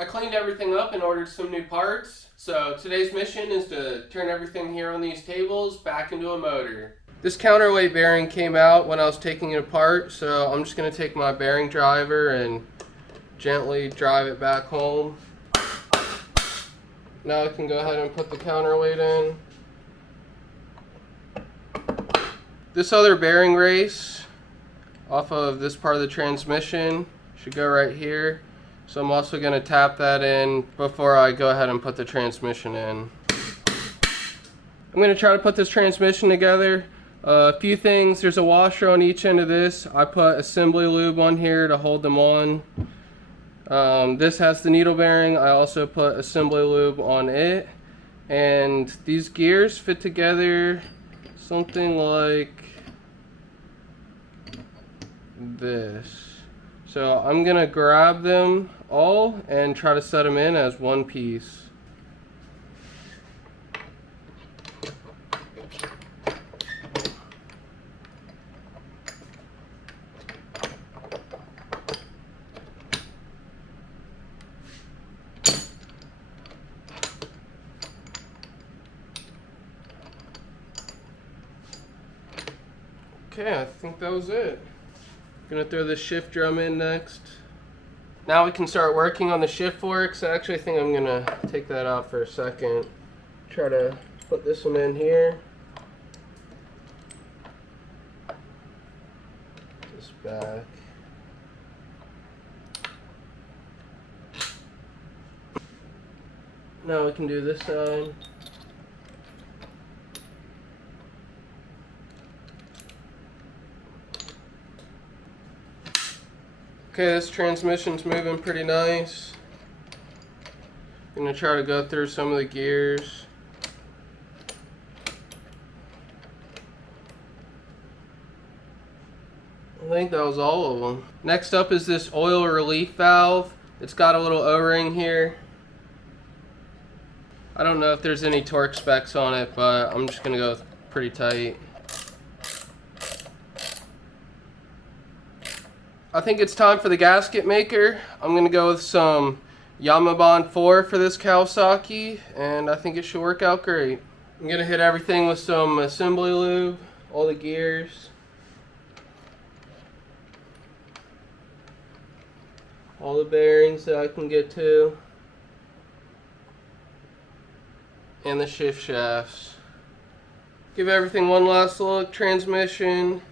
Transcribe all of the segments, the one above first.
I cleaned everything up and ordered some new parts. So today's mission is to turn everything here on these tables back into a motor. This counterweight bearing came out when I was taking it apart, so I'm just going to take my bearing driver and gently drive it back home. Now I can go ahead and put the counterweight in. This other bearing race off of this part of the transmission should go right here. So I'm also going to tap that in before I go ahead and put the transmission in. I'm going to try to put this transmission together. A few things, there's a washer on each end of this. I put assembly lube on here to hold them on. This has the needle bearing. I also put assembly lube on it. And these gears fit together something like this. So I'm gonna grab them all and try to set them in as one piece. Okay, I think that was it. Gonna throw the shift drum in next. Now we can start working on the shift forks. Actually, I think I'm gonna take that out for a second. Try to put this one in here. This back. Now we can do this side. Okay, this transmission's moving pretty nice. I'm gonna try to go through some of the gears. I think that was all of them. Next up is this oil relief valve. It's got a little O-ring here. I don't know if there's any torque specs on it, but I'm just gonna go pretty tight. I think it's time for the gasket maker. I'm going to go with some Yamabond 4 for this Kawasaki, and I think it should work out great. I'm going to hit everything with some assembly lube, all the gears, all the bearings that I can get to, and the shift shafts. Give everything one last look. Transmission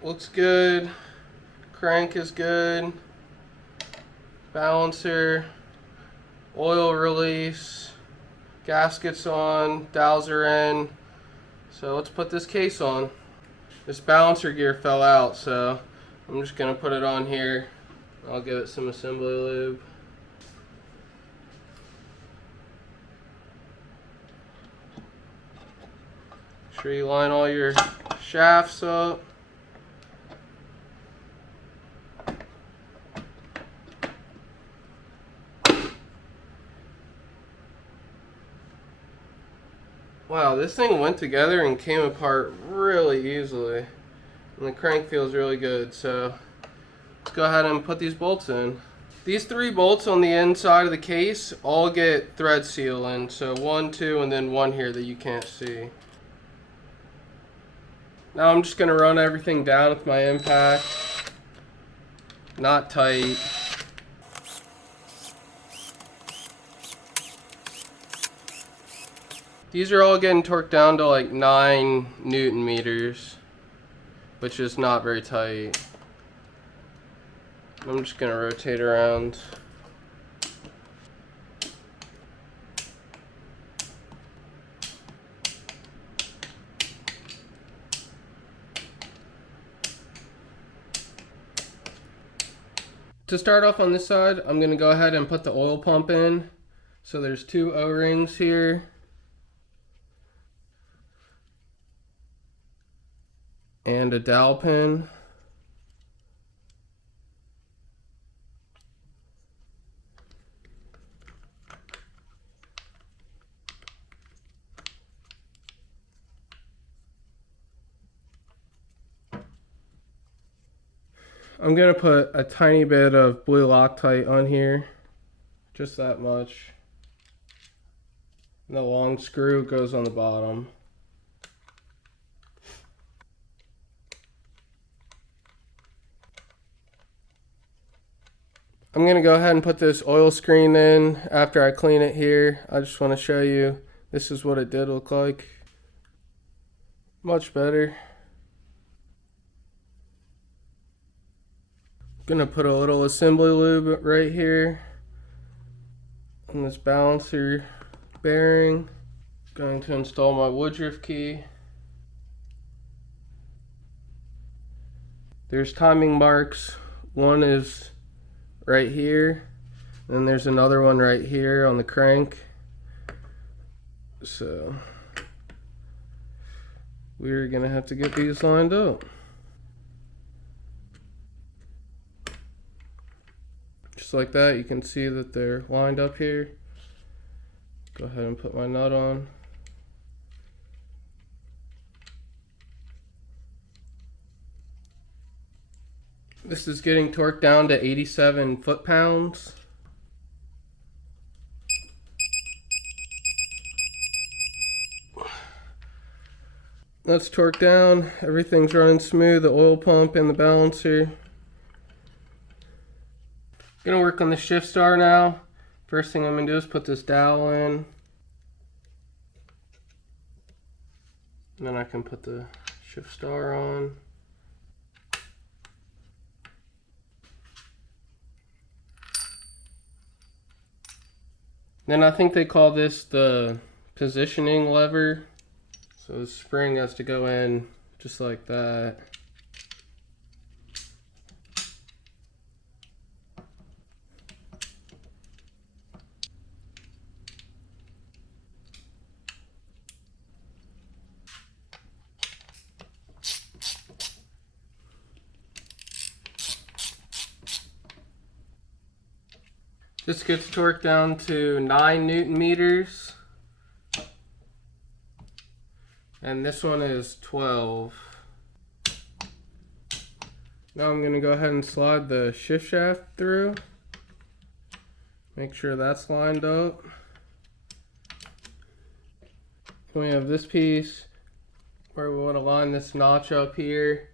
looks good. Crank is good. Balancer, oil release, gaskets on, dowels are in. So let's put this case on. This balancer gear fell out, so I'm just gonna put it on here. I'll give it some assembly lube. Make sure you line all your shafts up. Wow, this thing went together and came apart really easily. And the crank feels really good, so let's go ahead and put these bolts in. These 3 bolts on the inside of the case all get thread seal in. So 1, 2, and then 1 here that you can't see. Now I'm just gonna run everything down with my impact. Not tight. These are all getting torqued down to like 9 Newton meters, which is not very tight. I'm just gonna rotate around. To start off on this side, I'm gonna go ahead and put the oil pump in. So there's 2 O-rings here. And a dowel pin. I'm gonna put a tiny bit of blue Loctite on here, just that much. And the long screw goes on the bottom. I'm gonna go ahead and put this oil screen in after I clean it here. I just want to show you this is what it did look like. Much better. Gonna put a little assembly lube right here on this balancer bearing. Going to install my Woodruff key. There's timing marks. One is right here, and then there's another one right here on the crank. So we're gonna have to get these lined up. Just like that, you can see that they're lined up here. Go ahead and put my nut on. This is getting torqued down to 87 foot-pounds. That's torqued down. Everything's running smooth, the oil pump and the balancer. Gonna work on the shift star now. First thing I'm gonna do is put this dowel in. And then I can put the shift star on. Then I think they call this the positioning lever. So the spring has to go in just like that. This gets torqued down to 9 Newton meters. And this one is 12. Now I'm going to go ahead and slide the shift shaft through. Make sure that's lined up. Then we have this piece where we want to line this notch up here.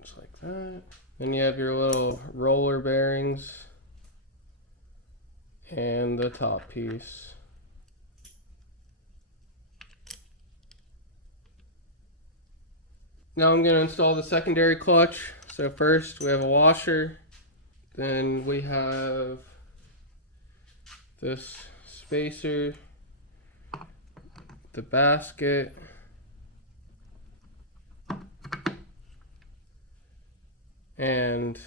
Just like that. Then you have your little roller bearings and the top piece. Now I'm going to install the secondary clutch. So first we have a washer, then we have this spacer, the basket, and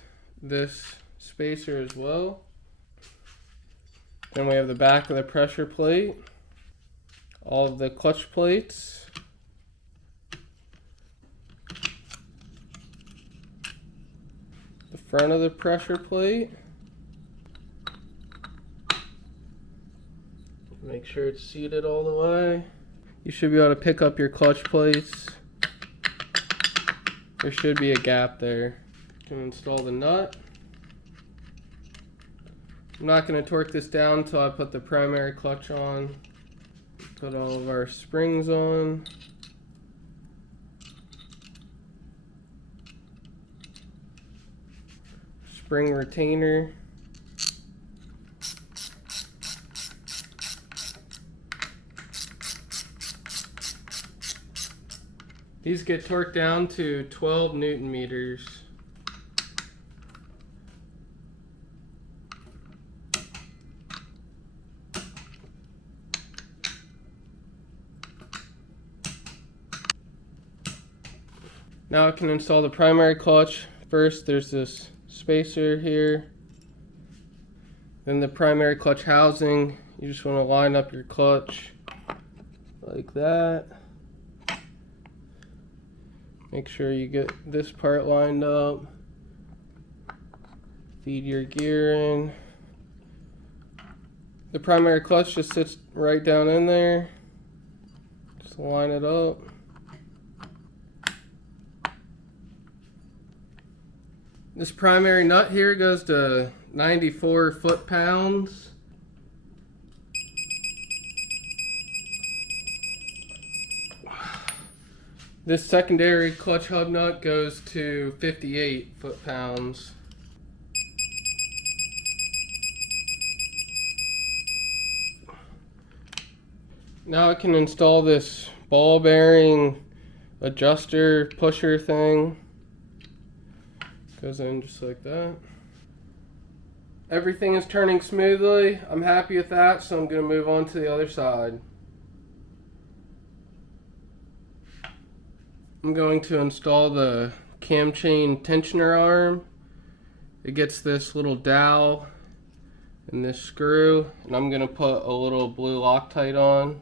this spacer as well. Then we have the back of the pressure plate, all of the clutch plates, the front of the pressure plate. Make sure it's seated all the way. You should be able to pick up your clutch plates. There should be a gap there. You can install the nut. I'm not going to torque this down until I put the primary clutch on. Put all of our springs on. Spring retainer. These get torqued down to 12 Newton meters. Now I can install the primary clutch. First there's this spacer here. Then the primary clutch housing. You just want to line up your clutch like that. Make sure you get this part lined up. Feed your gear in. The primary clutch just sits right down in there. Just line it up. This primary nut here goes to 94 foot-pounds. This secondary clutch hub nut goes to 58 foot-pounds. Now I can install this ball bearing adjuster pusher thing. Goes in just like that. Everything is turning smoothly. I'm happy with that, so I'm going to move on to the other side. I'm going to install the cam chain tensioner arm. It gets this little dowel and this screw, and I'm going to put a little blue Loctite on.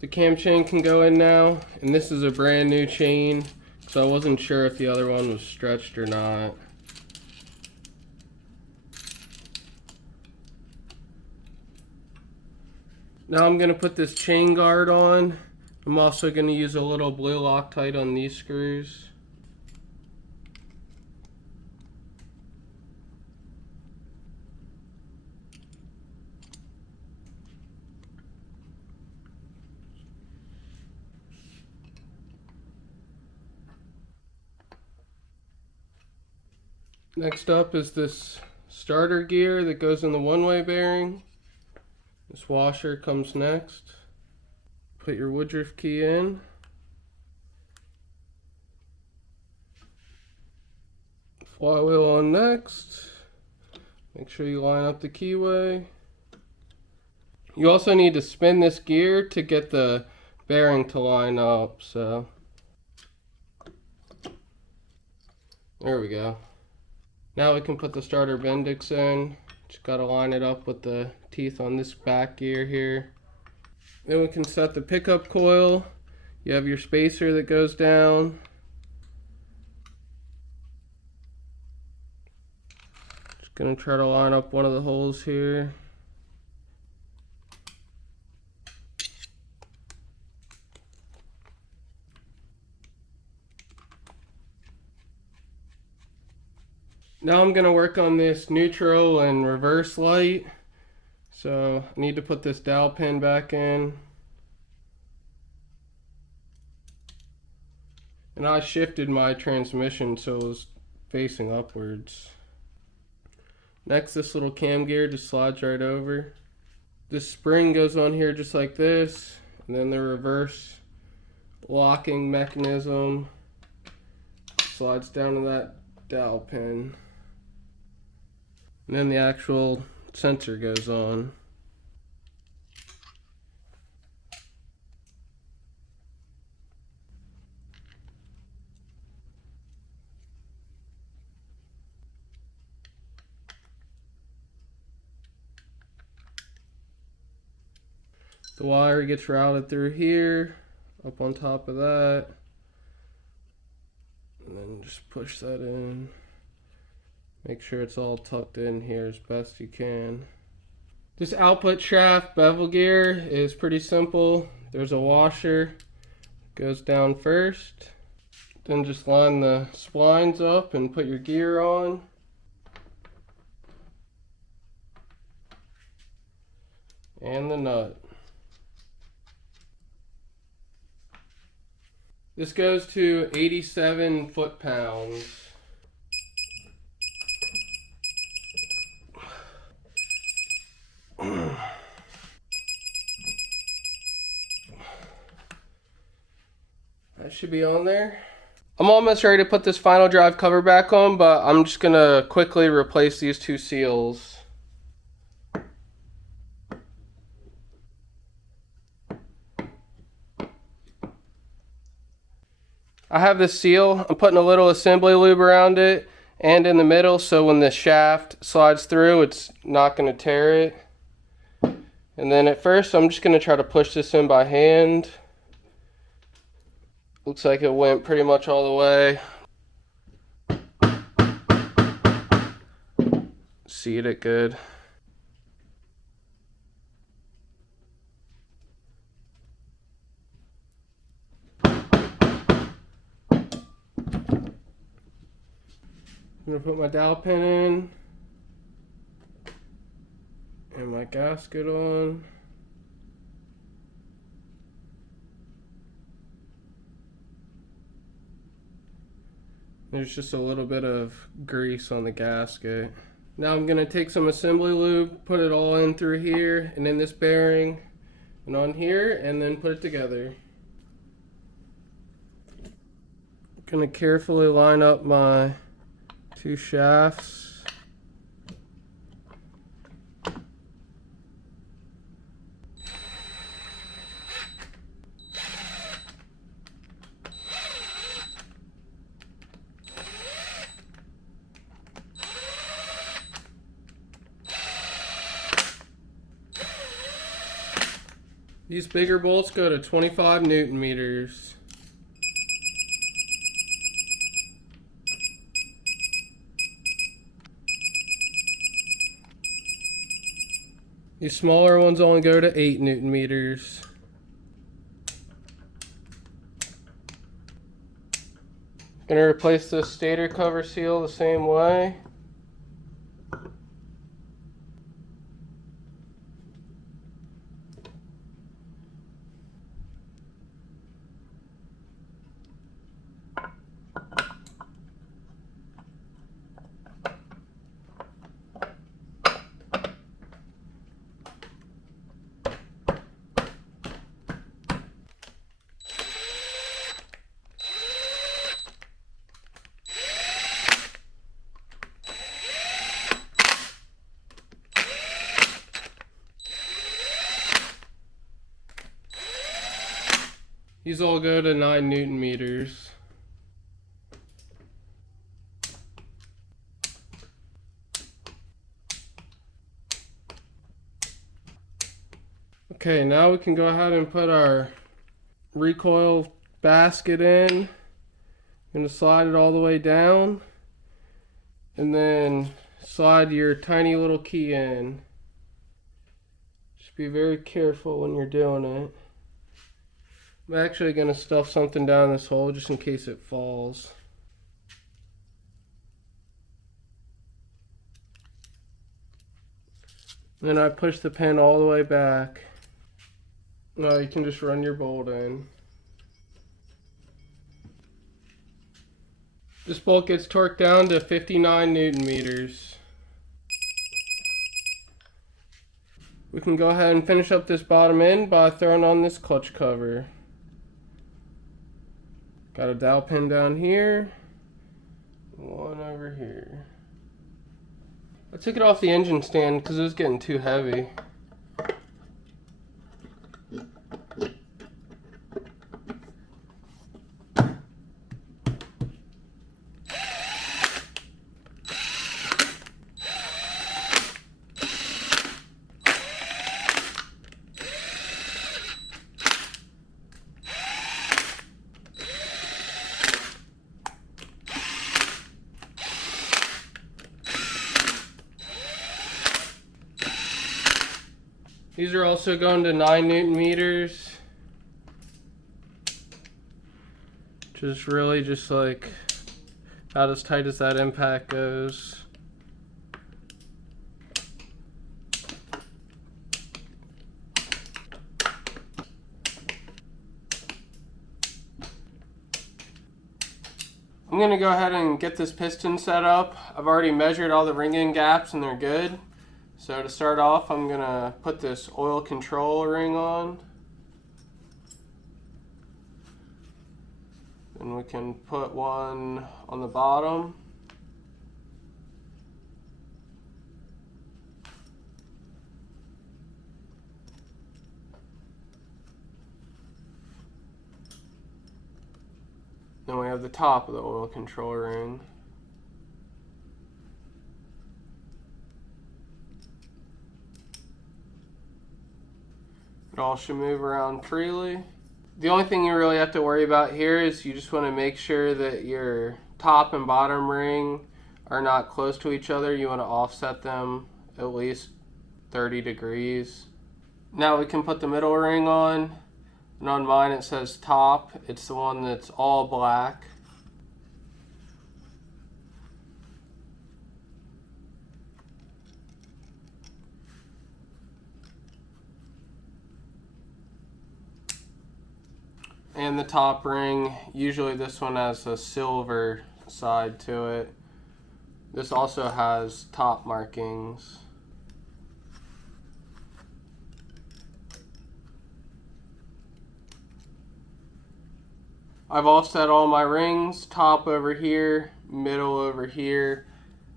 The cam chain can go in now, and this is a brand new chain, so I wasn't sure if the other one was stretched or not. Now I'm going to put this chain guard on. I'm also going to use a little blue Loctite on these screws. Next up is this starter gear that goes in the one-way bearing. This washer comes next. Put your woodruff key in. Flywheel on next. Make sure you line up the keyway. You also need to spin this gear to get the bearing to line up, so there we go. Now we can put the starter Bendix in. Just gotta line it up with the teeth on this back gear here. Then we can set the pickup coil. You have your spacer that goes down. Just gonna try to line up one of the holes here. Now I'm going to work on this neutral and reverse light. So I need to put this dowel pin back in. And I shifted my transmission so it was facing upwards. Next, this little cam gear just slides right over. This spring goes on here just like this. And then the reverse locking mechanism slides down to that dowel pin. And then the actual sensor goes on. The wire gets routed through here, up on top of that. And then just push that in. Make sure it's all tucked in here as best you can. This output shaft bevel gear is pretty simple. There's a washer, goes down first. Then just line the splines up and put your gear on. And the nut. This goes to 87 foot-pounds. That should be on there. I'm almost ready to put this final drive cover back on, but I'm just gonna quickly replace these two seals. I have this seal. I'm putting a little assembly lube around it and in the middle, so when the shaft slides through, it's not going to tear it. And then at first, I'm just going to try to push this in by hand. Looks like it went pretty much all the way. Seat it good. I'm gonna put my dowel pin in and my gasket on. There's just a little bit of grease on the gasket. Now I'm gonna take some assembly lube, put it all in through here and in this bearing and on here, and then put it together. I'm gonna carefully line up my two shafts. These bigger bolts go to 25 Newton meters. These smaller ones only go to 8 Newton meters. Gonna replace this stator cover seal the same way. These all go to 9 Newton meters. Okay, now we can go ahead and put our recoil basket in. I'm going to slide it all the way down and then slide your tiny little key in. Just be very careful when you're doing it. I'm actually going to stuff something down this hole just in case it falls. Then I push the pin all the way back. Now you can just run your bolt in. This bolt gets torqued down to 59 Newton meters. We can go ahead and finish up this bottom end by throwing on this clutch cover. Got a dowel pin down here, one over here. I took it off the engine stand because it was getting too heavy. These are also going to 9 Newton meters, which is really just like about as tight as that impact goes. I'm going to go ahead and get this piston set up. I've already measured all the ring-in gaps and they're good. So to start off, I'm going to put this oil control ring on. And we can put one on the bottom. Then we have the top of the oil control ring. It all should move around freely. The only thing you really have to worry about here is you just want to make sure that your top and bottom ring are not close to each other. You want to offset them at least 30 degrees. Now we can put the middle ring on. And on mine it says top. It's the one that's all black. and the top ring. Usually this one has a silver side to it. This also has top markings. I've offset all my rings, top over here, middle over here.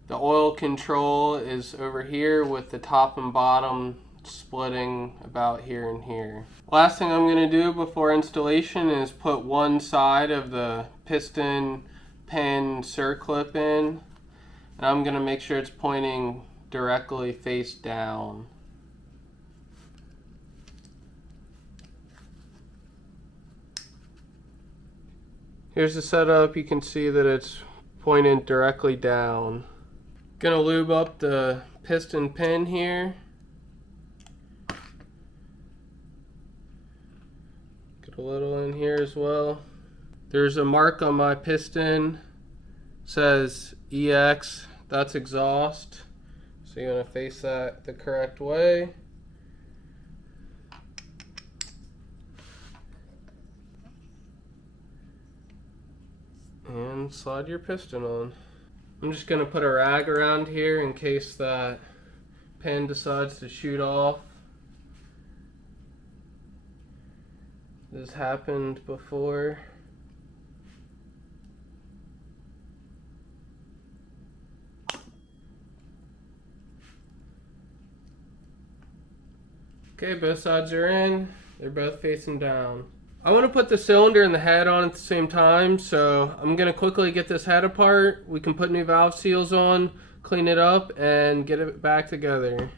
The oil control is over here with the top and bottom splitting about here and here. Last thing I'm going to do before installation is put one side of the piston pin circlip in. And I'm going to make sure it's pointing directly face down. Here's the setup. You can see that it's pointing directly down. Gonna lube up the piston pin here. Get a little in here as well. There's a mark on my piston. It says EX. That's exhaust. So you're gonna face that the correct way. And slide your piston on. I'm just going to put a rag around here in case that pin decides to shoot off. This happened before. Okay, both sides are in. They're both facing down. I want to put the cylinder and the head on at the same time, so I'm going to quickly get this head apart. We can put new valve seals on, clean it up, and get it back together.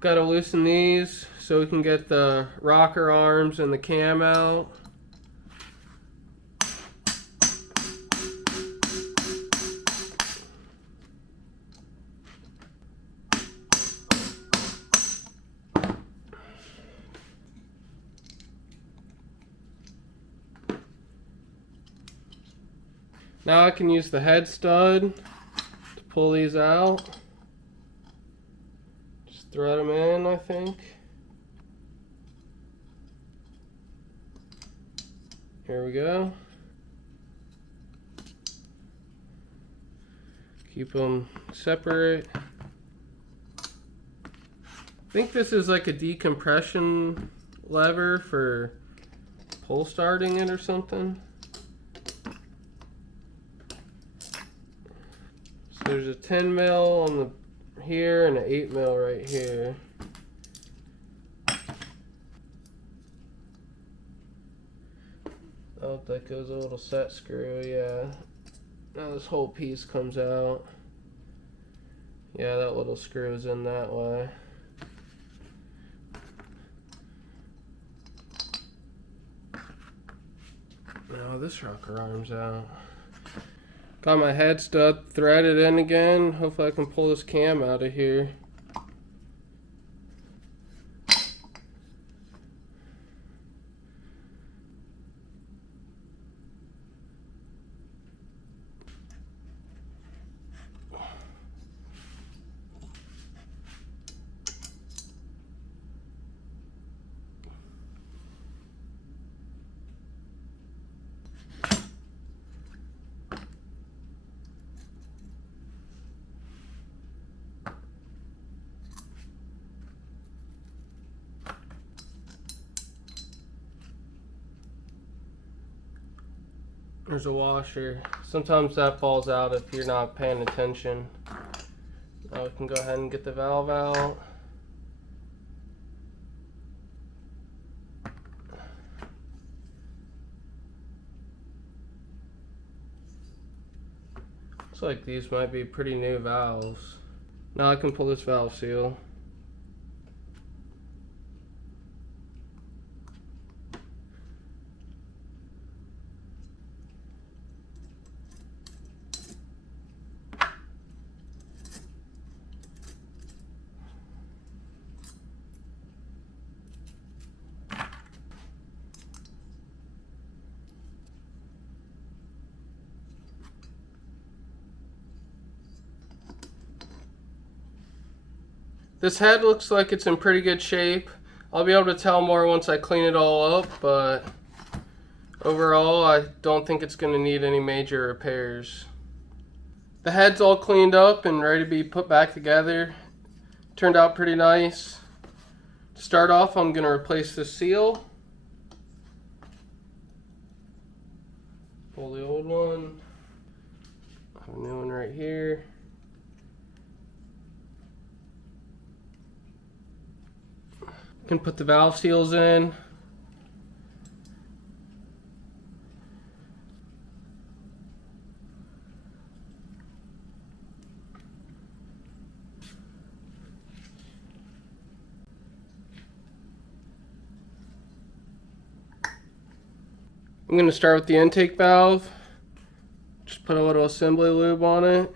Got to loosen these so we can get the rocker arms and the cam out. Now I can use the head stud to pull these out. Just thread them in, I think. Here we go. Keep them separate. I think this is like a decompression lever for pull starting it or something. There's a 10 mil on the here and an 8 mil right here. Oh, that goes a little set screw, yeah. Now this whole piece comes out. Yeah, that little screw is in that way. Now this rocker arm's out. Got my head stud threaded in again. Hopefully I can pull this cam out of here. There's a washer. Sometimes that falls out if you're not paying attention. Now we can go ahead and get the valve out. Looks like these might be pretty new valves. Now I can pull this valve seal. This head looks like it's in pretty good shape. I'll be able to tell more once I clean it all up, but Overall, I don't think it's going to need any major repairs. The head's all cleaned up and ready to be put back together. Turned out pretty nice. To start off, I'm going to replace the seal. Pull the old one. I have a new one right here. Can put the valve seals in. I'm going to start with the intake valve. Just put a little assembly lube on it.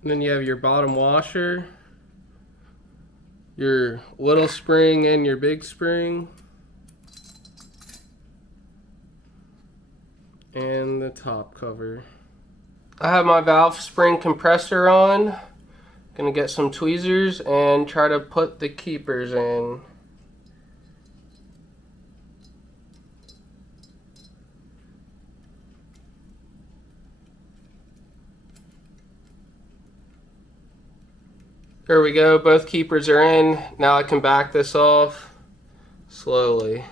And then you have your bottom washer, your little spring and your big spring, and the top cover. I have my valve spring compressor on. Gonna get some tweezers and try to put the keepers in. There we go, both keepers are in. Now I can back this off slowly.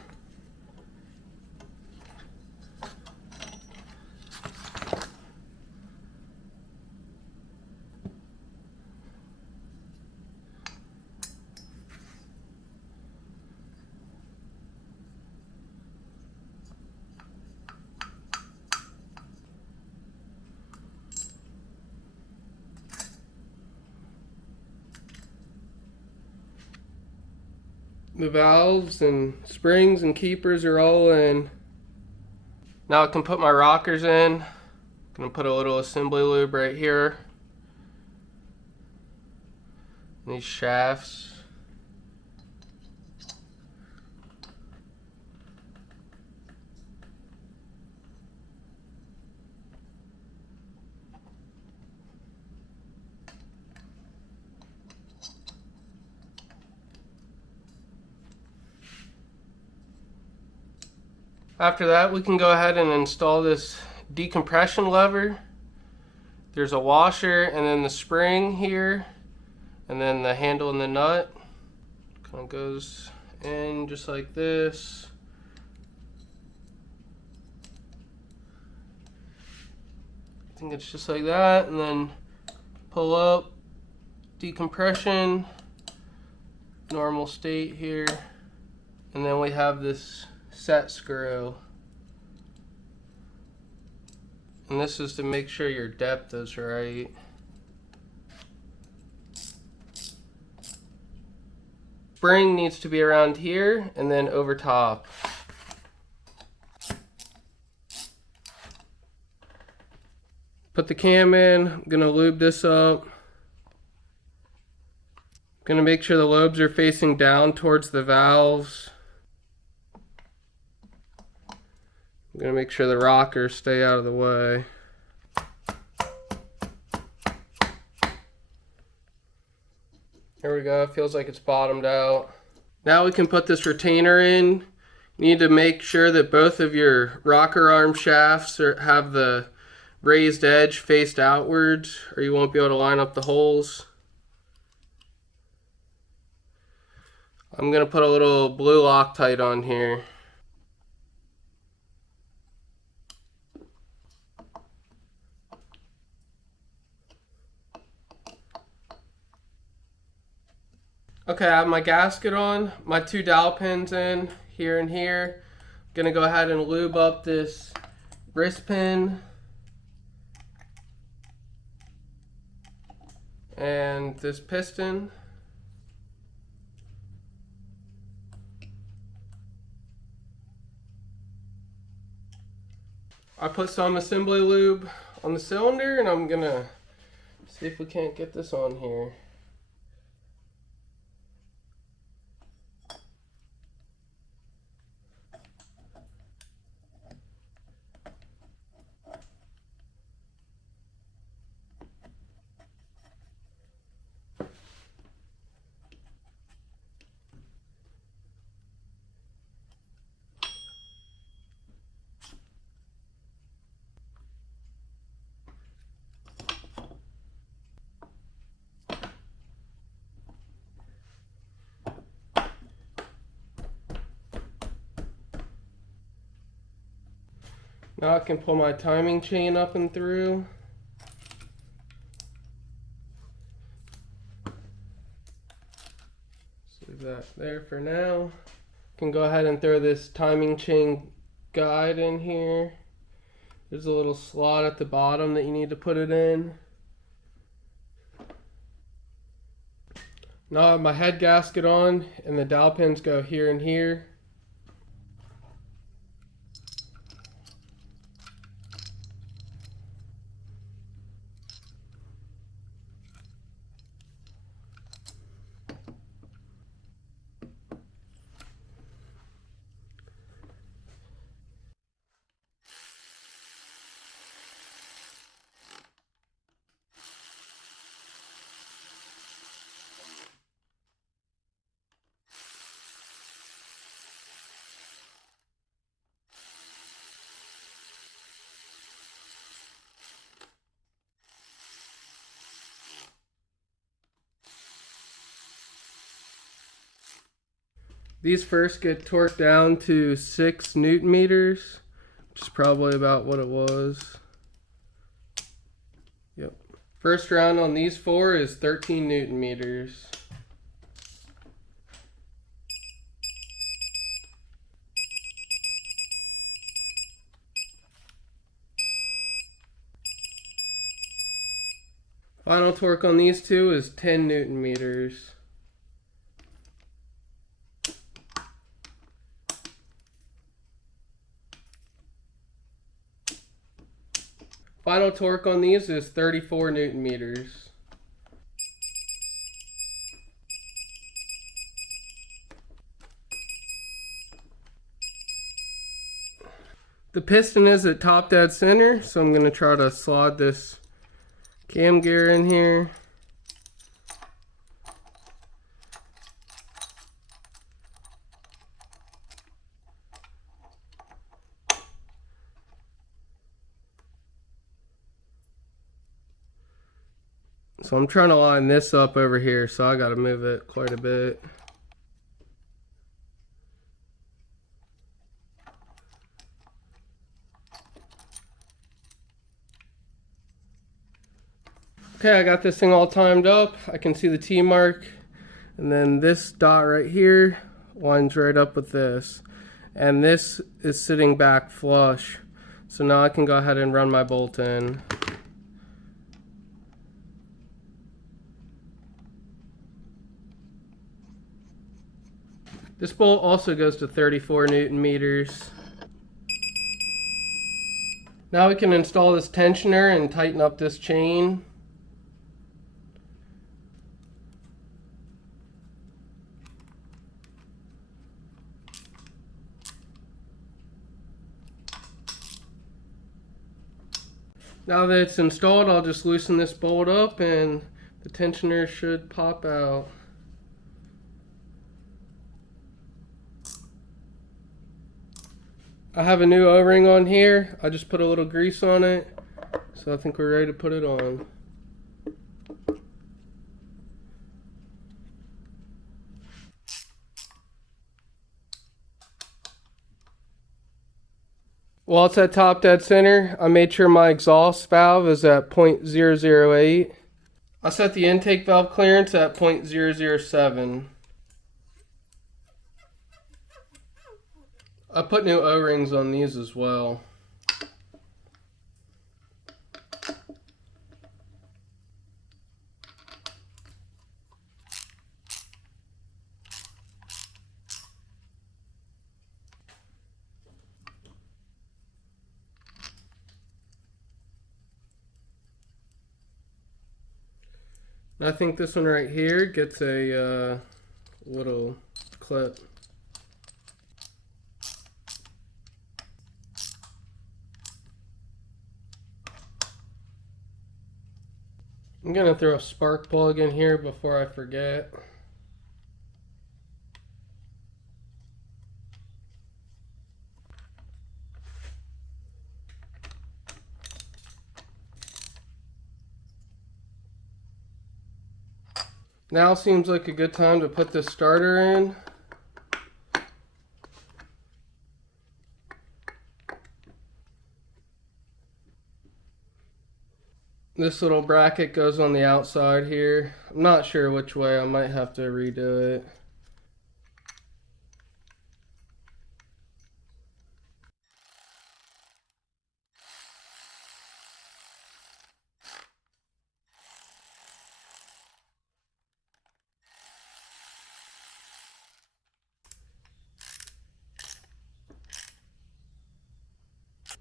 The valves and springs and keepers are all in. Now I can put my rockers in. I'm gonna put a little assembly lube right here. These shafts. After that, we can go ahead and install this decompression lever. There's a washer and then the spring here, and then the handle and the nut. Kind of goes in just like this. I think it's just like that, and then pull up, decompression, normal state here, and then we have this set screw, and this is to make sure your depth is right. Spring needs to be around here and then over top. Put the cam in. I'm gonna lube this up. Gonna make sure the lobes are facing down towards the valves. I'm gonna make sure the rockers stay out of the way. There we go, it feels like it's bottomed out. Now we can put this retainer in. You need to make sure that both of your rocker arm shafts have the raised edge faced outwards, or you won't be able to line up the holes. I'm gonna put a little blue Loctite on here. Okay, I have my gasket on, my two dowel pins in, here and here. I'm gonna go ahead and lube up this wrist pin and this piston. I put some assembly lube on the cylinder, and I'm gonna see if we can't get this on here. Now I can pull my timing chain up and through. Leave that there for now. Can go ahead and throw this timing chain guide in here. There's a little slot at the bottom that you need to put it in. Now I have my head gasket on and the dowel pins go here and here. These first get torqued down to 6 Newton meters, which is probably about what it was. Yep. First round on these 4 is 13 Newton meters. Final torque on these 2 is 10 Newton meters. Final torque on these is 34 Newton meters. The piston is at top dead center, so I'm going to try to slide this cam gear in here. So I'm trying to line this up over here, so I got to move it quite a bit. Okay, I got this thing all timed up. I can see the T mark, and then this dot right here lines right up with this, and this is sitting back flush. So now I can go ahead and run my bolt in. This bolt also goes to 34 Newton meters. Now we can install this tensioner and tighten up this chain. Now that it's installed, I'll just loosen this bolt up and the tensioner should pop out. I have a new O-ring on here. I just put a little grease on it, so I think we're ready to put it on. While it's at top dead center, I made sure my exhaust valve is at 0.008. I set the intake valve clearance at 0.007. I put new O-rings on these as well. I think this one right here gets a little clip. I'm gonna throw a spark plug in here before I forget. Now seems like a good time to put this starter in. This little bracket goes on the outside here. I'm not sure which way. I might have to redo it.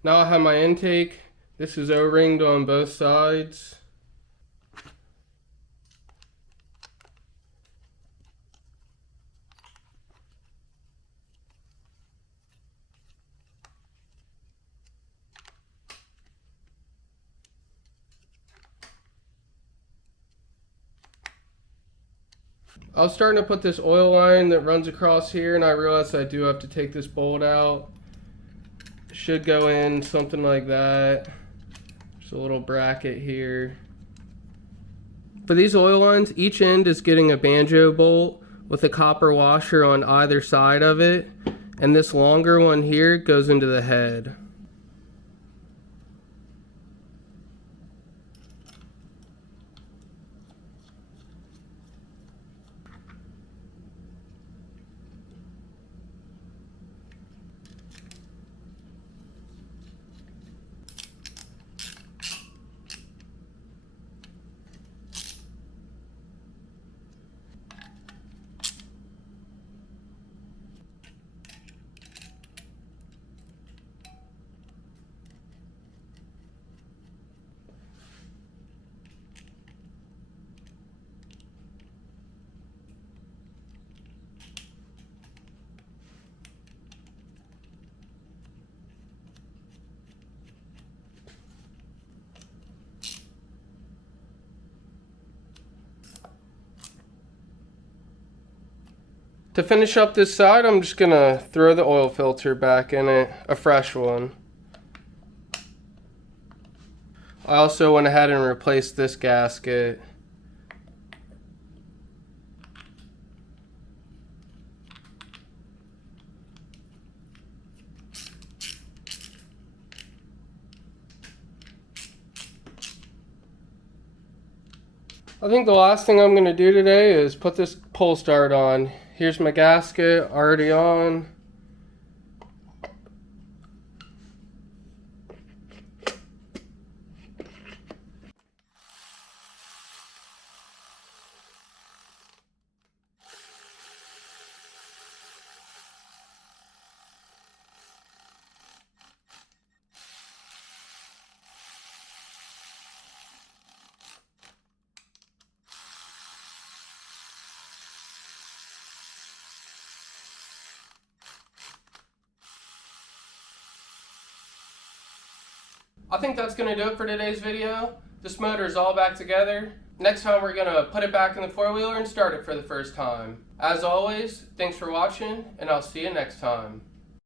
Now I have my intake. This is O-ringed on both sides. I was starting to put this oil line that runs across here, and I realized I do have to take this bolt out. It should go in something like that. There's a little bracket here. For these oil lines, each end is getting a banjo bolt with a copper washer on either side of it, and this longer one here goes into the head. To finish up this side, I'm just gonna throw the oil filter back in it, a fresh one. I also went ahead and replaced this gasket. I think the last thing I'm gonna do today is put this pull start on. Here's my gasket already on. I think that's going to do it for today's video. This motor is all back together. Next time we're going to put it back in the four-wheeler and start it for the first time. As always, thanks for watching, and I'll see you next time.